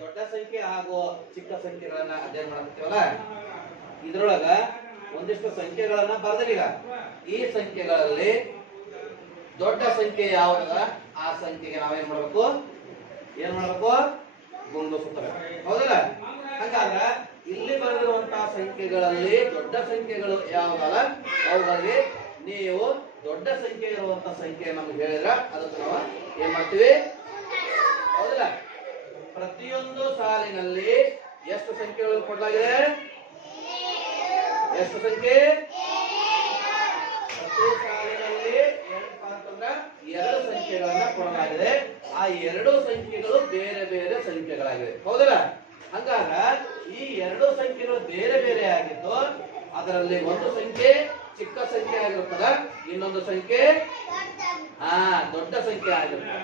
ದೊಡ್ಡ ಸಂಖ್ಯೆ ಹಾಗೂ ಚಿಕ್ಕ ಸಂಖ್ಯೆಗಳನ್ನ ಅಧ್ಯಯನ ಮಾಡ್ತೀವಲ್ಲ, ಇದ್ರೊಳಗ ಒಂದಿಷ್ಟು ಸಂಖ್ಯೆಗಳನ್ನ ಬರ್ದೀಗ. ಈ ಸಂಖ್ಯೆಗಳಲ್ಲಿ ದೊಡ್ಡ ಸಂಖ್ಯೆ ಯಾವ್ದದ ಆ ಸಂಖ್ಯೆಗೆ ನಾವೇನ್ ಮಾಡ್ಬೇಕು, ಗುಂಡು ಸುತ್ತಬೇಕು. ಹೌದಲ್ಲ? ಹಾಗಾದ್ರೆ ಇಲ್ಲಿ ಬರೆದಿರುವಂತಹ ಸಂಖ್ಯೆಗಳಲ್ಲಿ ದೊಡ್ಡ ಸಂಖ್ಯೆಗಳು ಯಾವ್ದಲ್ಲ ಅವುಗಳಿಗೆ ನೀವು ದೊಡ್ಡ ಸಂಖ್ಯೆ ಇರುವಂತಹ ಸಂಖ್ಯೆ ನಮ್ಗೆ ಹೇಳಿದ್ರ ಅದಕ್ಕೆ ನಾವು ಏನ್ ಮಾಡ್ತೀವಿ? ಹೌದಲ್ಲ? ಪ್ರತಿಯೊಂದು ಸಾಲಿನಲ್ಲಿ ಎಷ್ಟು ಸಂಖ್ಯೆಗಳು ಕೊಡಲಾಗಿದೆ? ಎಷ್ಟು ಸಂಖ್ಯೆ? ಪ್ರತಿ ಸಾಲಿನಲ್ಲಿ ಏನಪ್ಪಾ ಅಂತಂದ್ರೆ 2 ಸಂಖ್ಯೆಗಳನ್ನ ಕೊಡಲಾಗಿದೆ. ಆ 2 ಸಂಖ್ಯೆಗಳು ಬೇರೆ ಬೇರೆ ಸಂಖ್ಯೆಗಳಾಗಿವೆ. ಹೌದಲ್ಲ? ಹಂಗಾಗ ಈ 2 ಸಂಖ್ಯೆಗಳು ಬೇರೆ ಬೇರೆ ಆಗಿದ್ದು ಅದರಲ್ಲಿ ಒಂದು ಸಂಖ್ಯೆ ಚಿಕ್ಕ ಸಂಖ್ಯೆ ಆಗಿರುತ್ತದ, ಇನ್ನೊಂದು ಸಂಖ್ಯೆ ದೊಡ್ಡ ಸಂಖ್ಯೆ ಆಗಿರುತ್ತೆ.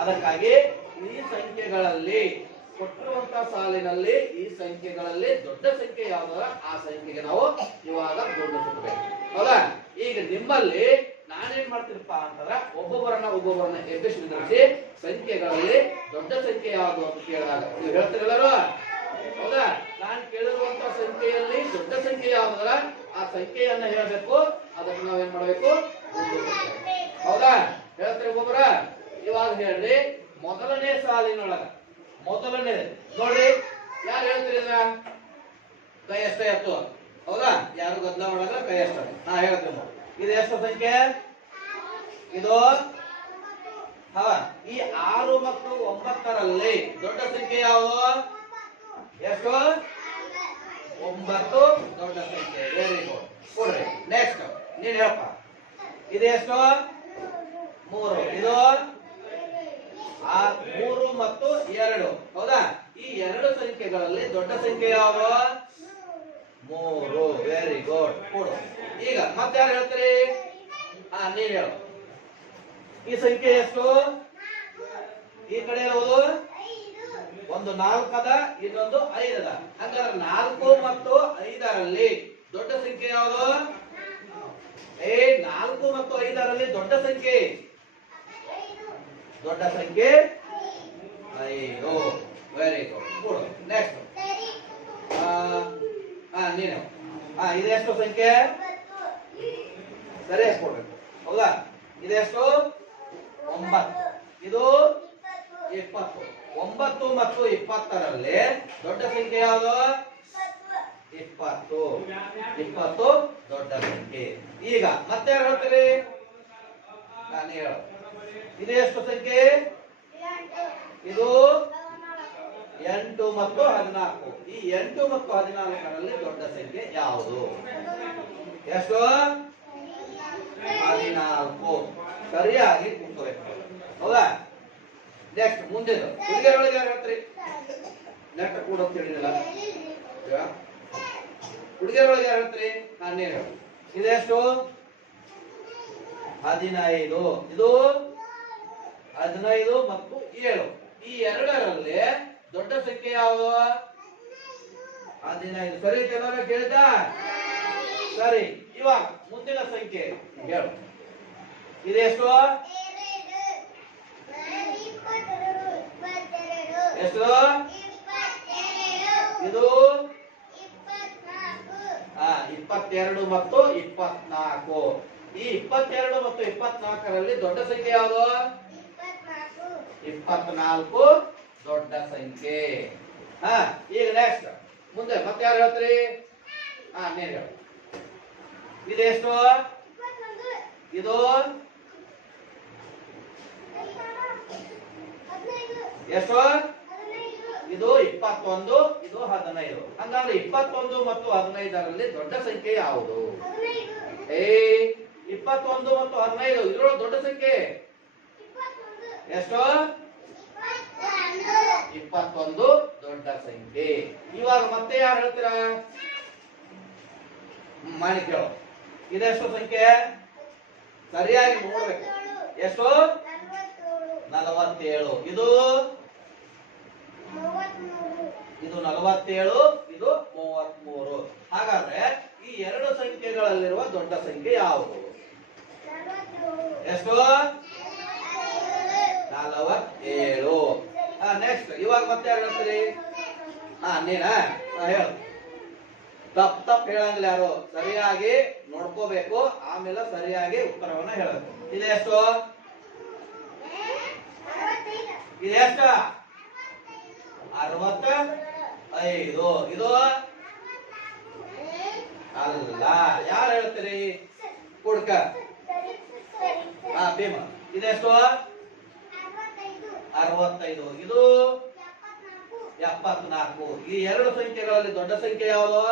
ಅದಕ್ಕಾಗಿ ಈ ಸಂಖ್ಯೆಗಳಲ್ಲಿ ಕೊಟ್ಟಿರುವಂತಹ ಸಾಲಿನಲ್ಲಿ ಈ ಸಂಖ್ಯೆಗಳಲ್ಲಿ ದೊಡ್ಡ ಸಂಖ್ಯೆ ಯಾವ್ದಾರ ಆ ಸಂಖ್ಯೆಗೆ ನಾವು ಇವಾಗ ಗುಂಡು ಸುತ್ತಬೇಕು. ಹೌದಾ? ಈಗ ನಿಮ್ಮಲ್ಲಿ ನಾನೇನ್ ಮಾಡ್ತೀನಪ್ಪ ಅಂತಂದ್ರ ಒಬ್ಬೊಬ್ಬರನ್ನ ಎಬ್ಬಿಸಿ ನಿಂದ್ರಿಸಿ ಸಂಖ್ಯೆಗಳಲ್ಲಿ ದೊಡ್ಡ ಸಂಖ್ಯೆ ಯಾವುದು ಅಂತ ಕೇಳಿದಾಗ ನೀವು ಹೇಳ್ತೀರಲ್ಲರೂ, ಹೌದಾ? ನಾನು ಕೇಳಿರುವಂತಹ ಸಂಖ್ಯೆಯಲ್ಲಿ ದೊಡ್ಡ ಸಂಖ್ಯೆ ಯಾವ್ದಲ್ಲ ಆ ಸಂಖ್ಯೆಯನ್ನ ಹೇಳ್ಬೇಕು. ಅದಕ್ಕೆ ನಾವೇನ್ ಮಾಡ್ಬೇಕು? ಹೌದಾ? ಹೇಳ್ತೀರಿ ಒಬ್ಬೊಬ್ಬರ? ಇವಾಗ ಹೇಳ್ರಿ, ಮೊದಲನೇ ಸಾಲಿನೊಳಗ ಮೊದಲನೇ ನೋಡ್ರಿ, ಯಾರು ಹೇಳ್ತೀರಿ? ಕೈ ಎಷ್ಟ ಎತ್ತು? ಹೌದಾ? ಯಾರು ಗದ್ದಲ ಮಾಡಲ್ಲ, ಕೈ ಎಷ್ಟ? ನಾ ಹೇಳ್ತೇನೆ. ಇದು ಎಷ್ಟು ಸಂಖ್ಯೆ? ಇದು ಈ 6 ಮತ್ತು 9ರಲ್ಲಿ ದೊಡ್ಡ ಸಂಖ್ಯೆ ಯಾವುದು? ಎಷ್ಟು? 9 ದೊಡ್ಡ ಸಂಖ್ಯೆ. Very good. ಕೊಡ್ರಿ. ನೆಕ್ಸ್ಟ್ ನೀನ್ ಹೇಳಪ್ಪ. ಇದು ಎಷ್ಟು? 3. ಇದು 3 ಮತ್ತು 2. ಹೌದಾ? ಈ 2 ಸಂಖ್ಯೆಗಳಲ್ಲಿ ದೊಡ್ಡ ಸಂಖ್ಯೆ ಯಾವುದು? 3. Very good. ಕೊಡು. ಈಗ ಮತ್ತೆ ಯಾರು ಹೇಳ್ತೀರಿ? ನೀನ್ ಹೇಳು. ಈ ಸಂಖ್ಯೆ ಎಷ್ಟು? ಈ ಕಡೆ ಇರೋದು ಒಂದು 4 ಅದ, ಇನ್ನೊಂದು 5 ಅದ. ಹಂಗಾದ್ರೆ 4 ಮತ್ತು 5ರಲ್ಲಿ ದೊಡ್ಡ ಸಂಖ್ಯೆ ಯಾವುದು? 4 ಮತ್ತು 5ರಲ್ಲಿ ದೊಡ್ಡ ಸಂಖ್ಯೆ 5. Very good. ಕೊಡು. ನೆಕ್ಸ್ಟ್ ನೀನು ಇದೆಷ್ಟು ಸಂಖ್ಯೆ? ಸರಿ ಕೊಡ್ಬೇಕು. ಹೌದಾ? ಇದೆಷ್ಟು? 9. ಇದು 20. 9 ಮತ್ತು 20ರಲ್ಲಿ ದೊಡ್ಡ ಸಂಖ್ಯೆ ಯಾವುದು? 20. 20 ದೊಡ್ಡ ಸಂಖ್ಯೆ. ಈಗ ಮತ್ತೆ ಯಾರು ಹೇಳ್ತೀರಿ? ನಾನು ಹೇಳು. ಇದು ಎಷ್ಟು ಸಂಖ್ಯೆ? ಇದು 8 ಮತ್ತು 14. ಈ 8 ಮತ್ತು 14ರಲ್ಲಿ ದೊಡ್ಡ ಸಂಖ್ಯೆ ಯಾವುದು? ಎಷ್ಟು? 14. ಸರಿಯಾಗಿ ಕೂತ್ಕೋಬೇಕು. ಹೌದಾ? ನೆಕ್ಸ್ಟ್ ಮುಂದೆ ಹುಡುಗಿಯರೊಳಗೆ ಯಾರು ಹೇಳ್ತೀರಿ? ನೆಟ್ ಕೂಡ ಅಂತ ಹೇಳಿದಲ್ಲ, ಹುಡುಗಿಯರೊಳಗೆ ಯಾರು ಹೇಳ್ತೀರಿ? ನಾನೇ ಹೇಳು. ಇದೆಷ್ಟು? 15. ಇದು 15 ಮತ್ತು 7. ಈ 2ರಲ್ಲಿ ದೊಡ್ಡ ಸಂಖ್ಯೆ ಯಾವುದು? 15. ಸರಿ ಕೆಲವರ ಕೇಳಿದ? ಸರಿ. ಇವಾಗ ಮುಂದಿನ ಸಂಖ್ಯೆ ಹೇಳು. ಇದೆಷ್ಟು? ಎಷ್ಟು? ಇದು 22 ಮತ್ತು 24. ಈ 22 ಮತ್ತು 24ರಲ್ಲಿ ದೊಡ್ಡ ಸಂಖ್ಯೆ ಯಾವುದು? 24 ದೊಡ್ಡ ಸಂಖ್ಯೆ. ಈಗ ನೆಕ್ಸ್ಟ್ ಮುಂದೆ ಮತ್ತೆ ಯಾರು ಹೇಳ್ತೀರಿ? ನೀನು ಹೇಳು. ಇದೆಷ್ಟು? ಇದು ಎಷ್ಟು? ಇದು 21, ಇದು 15. ಹಂಗಾದ್ರೆ 21 ಮತ್ತು 15ರಲ್ಲಿ ದೊಡ್ಡ ಸಂಖ್ಯೆ ಯಾವುದು? 21 ಮತ್ತು 15 ಇದರೊಳಗೆ ದೊಡ್ಡ ಸಂಖ್ಯೆ ಎಷ್ಟು? 21 ದೊಡ್ಡ ಸಂಖ್ಯೆ. ಇವಾಗ ಮತ್ತೆ ಯಾರು ಹೇಳ್ತೀರಾ? ಮಾಡಿ ಕೇಳು. ಇದೆಷ್ಟು ಸಂಖ್ಯೆ? ಸರಿಯಾಗಿ ನೋಡ್ಬೇಕು. ಎಷ್ಟು? 47. ಇದು 47, ಇದು 33. ಹಾಗಾದ್ರೆ ಈ 2 ಸಂಖ್ಯೆಗಳಲ್ಲಿರುವ ದೊಡ್ಡ ಸಂಖ್ಯೆ ಯಾವುದು? ಎಷ್ಟು? 47. ಹೇಳ್ತೀರಿ? ನೀನಾ ಹೇಳು. ತಪ್ಪ ಹೇಳಂಗಿಲ್ಲ ಯಾರು, ಸರಿಯಾಗಿ ನೋಡ್ಕೋಬೇಕು, ಆಮೇಲೆ ಸರಿಯಾಗಿ ಉತ್ತರವನ್ನ ಹೇಳಬೇಕು. ಇದೆಷ್ಟು? ಇದೆಷ್ಟ? 65. ಇದು ಅಲ್ಲ, ಯಾರು ಹೇಳ್ತೀರಿ? ಕುಡ್ಕ ಭೀಮ. ಇದೆಷ್ಟು? 65. ಇದು 74. ಈ ಎರಡು ಸಂಖ್ಯೆಗಳಲ್ಲಿ ದೊಡ್ಡ ಸಂಖ್ಯೆ ಯಾವುದು?